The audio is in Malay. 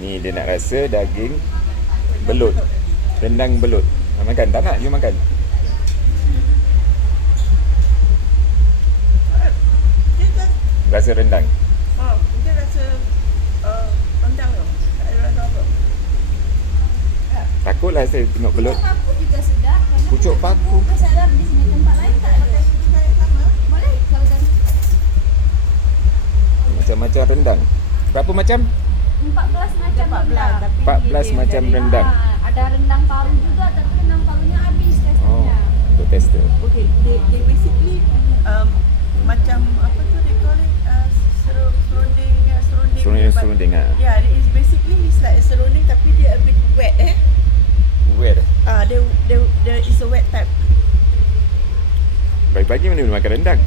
Ni dia nak rasa daging belut. Rendang belut. Makan? Tak nak? You makan? Rasa rendang? Dia rasa rendang tu. Tak ada rasa apa. Takutlah saya tengok belut. Pucuk paku juga sedap. Pucuk paku. Sedap di sini, tempat lain tak ada. Boleh kalau kan. Macam-macam rendang. Berapa macam? 14 macam 14, rendang. tapi 14 dia macam dari- rendang. Ada rendang paru juga, tapi rendang parunya habis Oh, rasanya. untuk tester. Okay, they basically macam apa tu they call it serunding. Serunding ah. Yeah, it is basically it's like a serunding tapi dia a bit wet Weird. there is a wet type. Pagi-pagi mana boleh makan rendang?